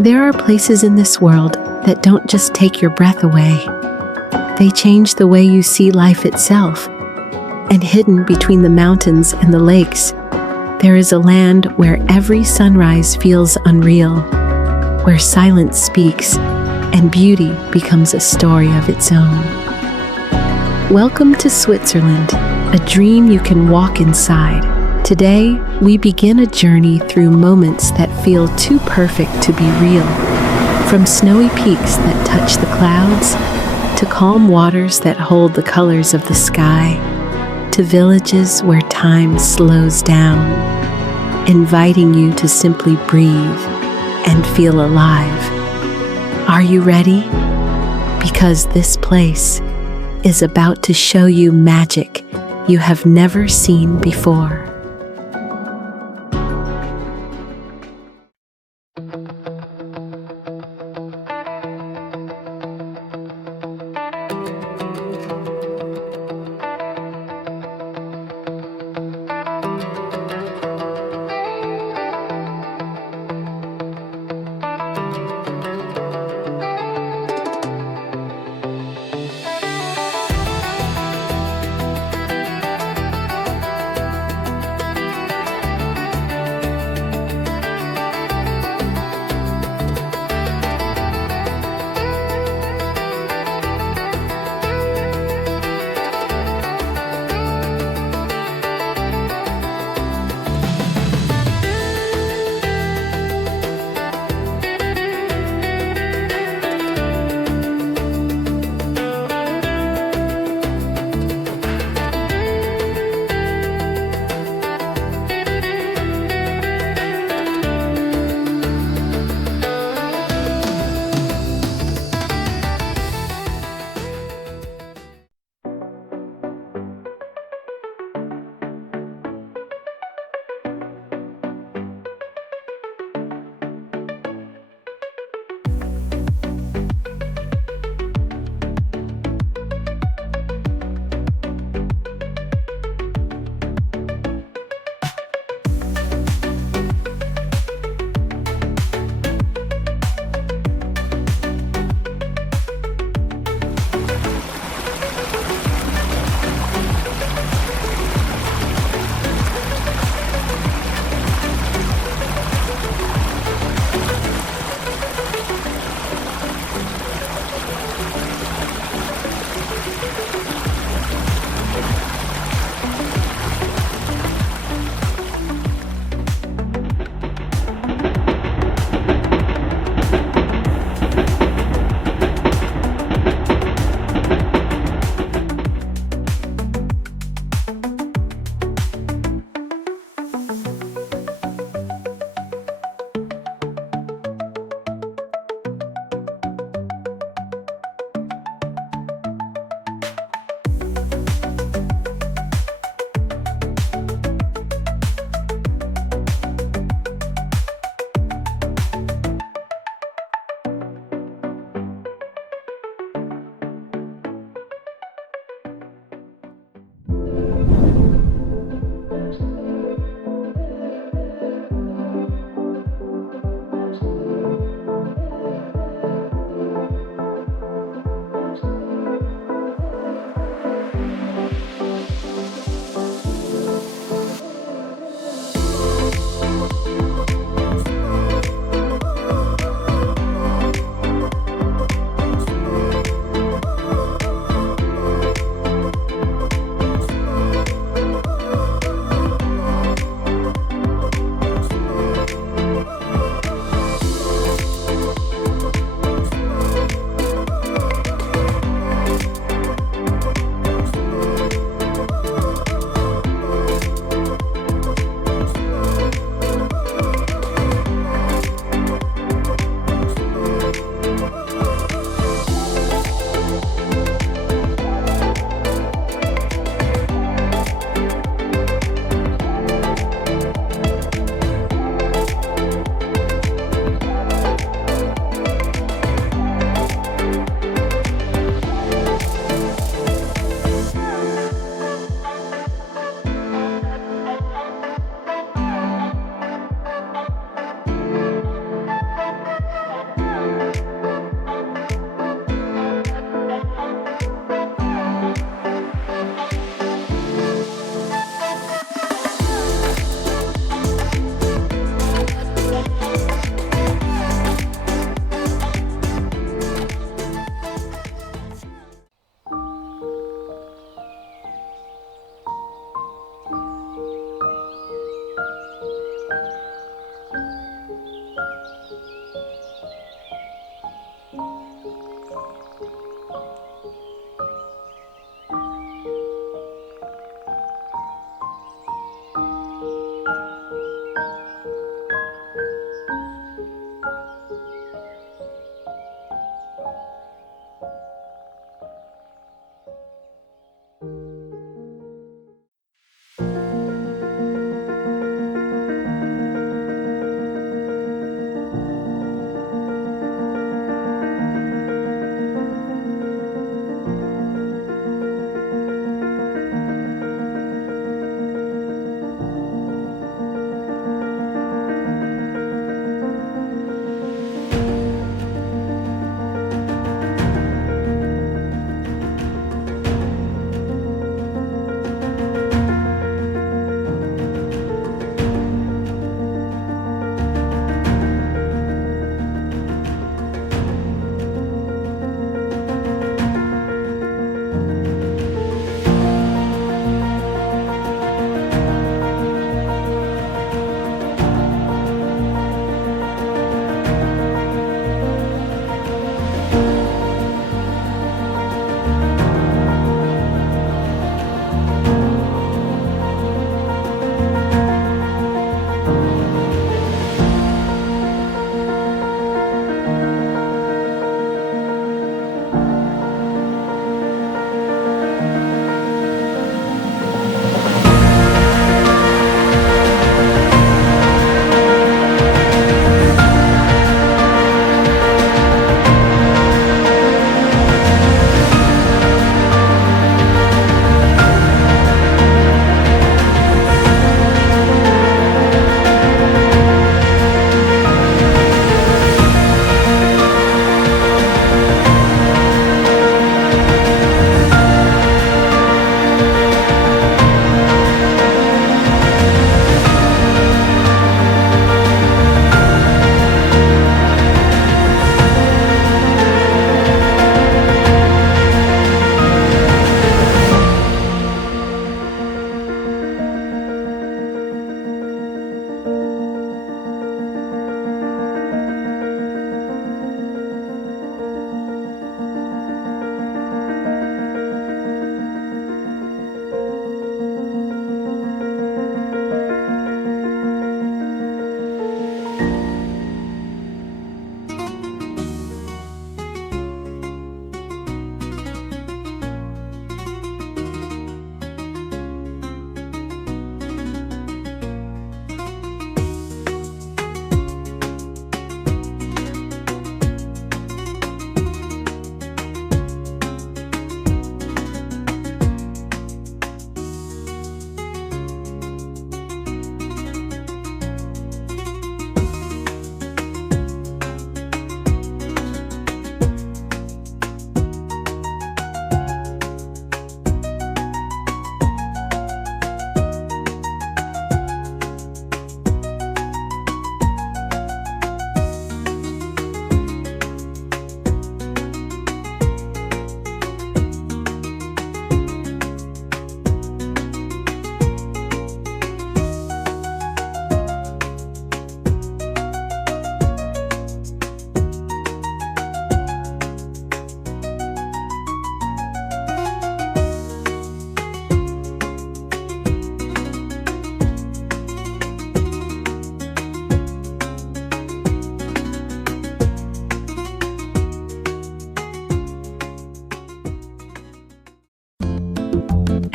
There are places in this world that don't just take your breath away. They change the way you see life itself. And hidden between the mountains and the lakes, there is a land where every sunrise feels unreal, where silence speaks and beauty becomes a story of its own. Welcome to Switzerland, a dream you can walk inside. Today, we begin a journey through moments that feel too perfect to be real. From snowy peaks that touch the clouds, to calm waters that hold the colors of the sky, to villages where time slows down, inviting you to simply breathe and feel alive. Are you ready? Because this place is about to show you magic you have never seen before.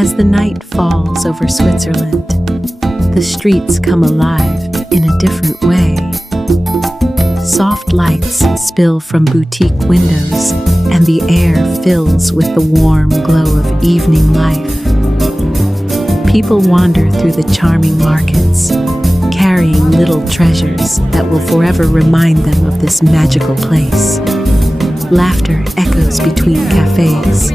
As the night falls over Switzerland, the streets come alive in a different way. Soft lights spill from boutique windows, and the air fills with the warm glow of evening life. People wander through the charming markets, carrying little treasures that will forever remind them of this magical place. Laughter echoes between cafes.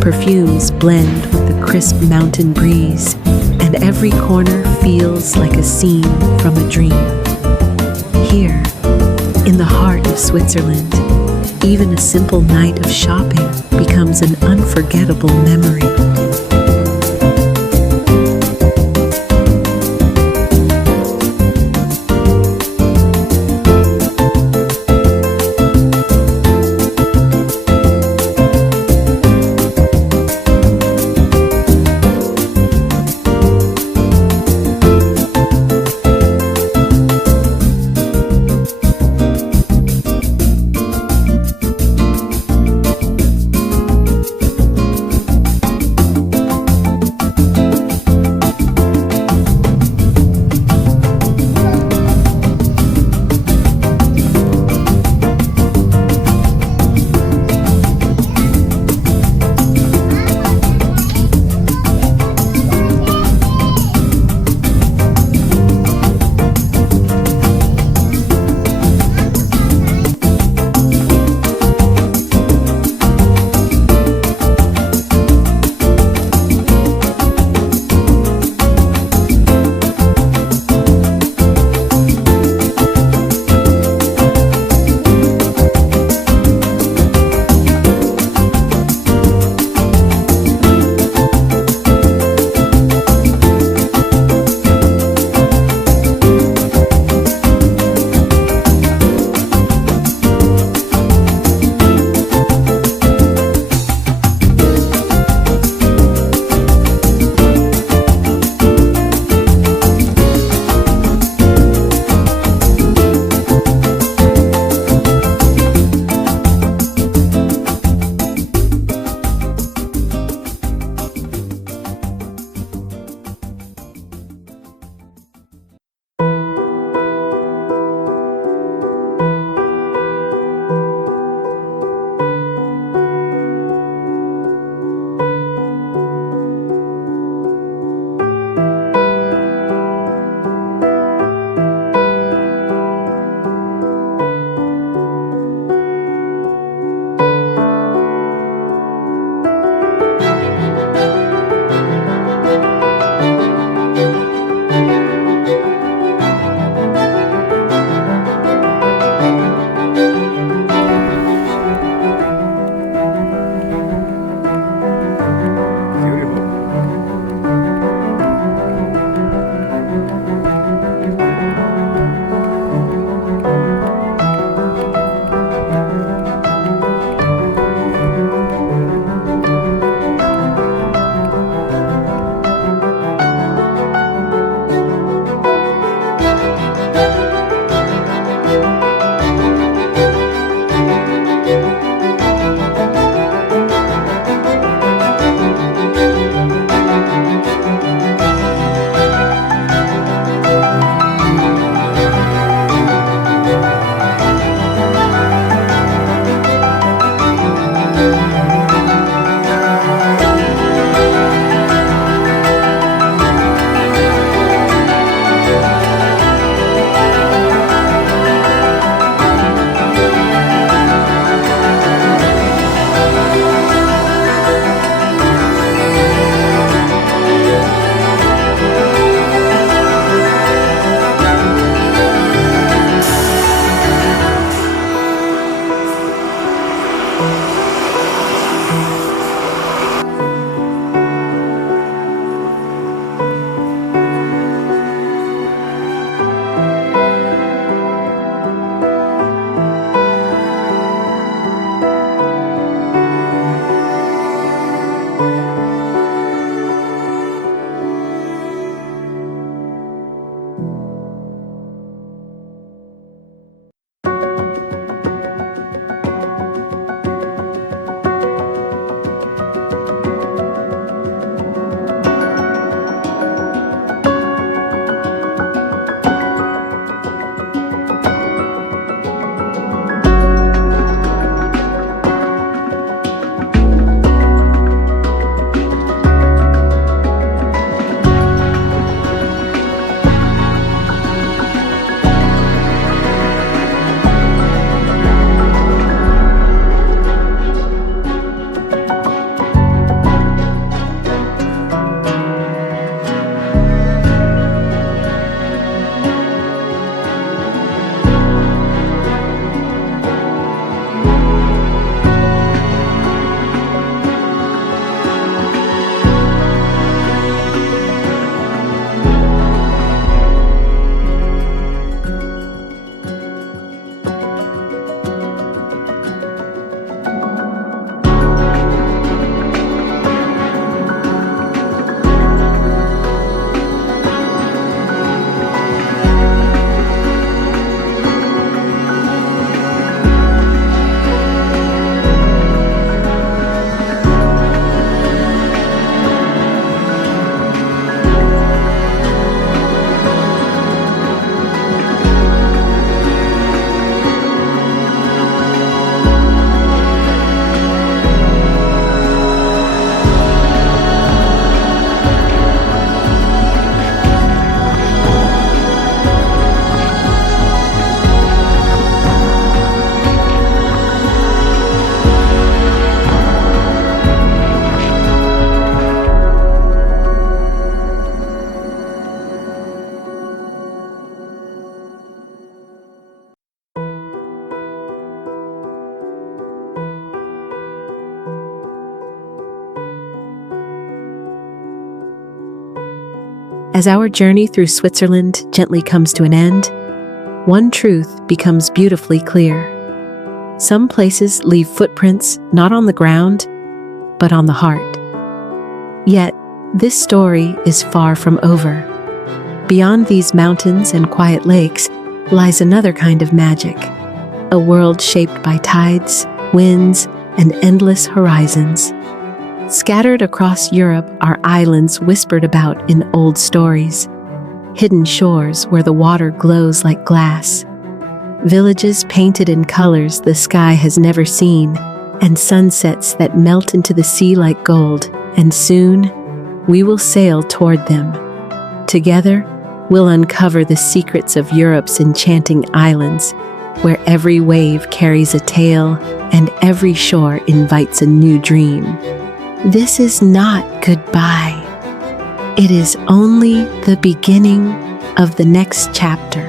Perfumes blend with the crisp mountain breeze, and every corner feels like a scene from a dream. Here, in the heart of Switzerland, even a simple night of shopping becomes an unforgettable memory. As our journey through Switzerland gently comes to an end, one truth becomes beautifully clear. Some places leave footprints not on the ground, but on the heart. Yet, this story is far from over. Beyond these mountains and quiet lakes lies another kind of magic, a world shaped by tides, winds, and endless horizons. Scattered across Europe are islands whispered about in old stories, hidden shores where the water glows like glass, villages painted in colors the sky has never seen, and sunsets that melt into the sea like gold, and soon we will sail toward them. Together, we'll uncover the secrets of Europe's enchanting islands, where every wave carries a tale and every shore invites a new dream. This is not goodbye. It is only the beginning of the next chapter.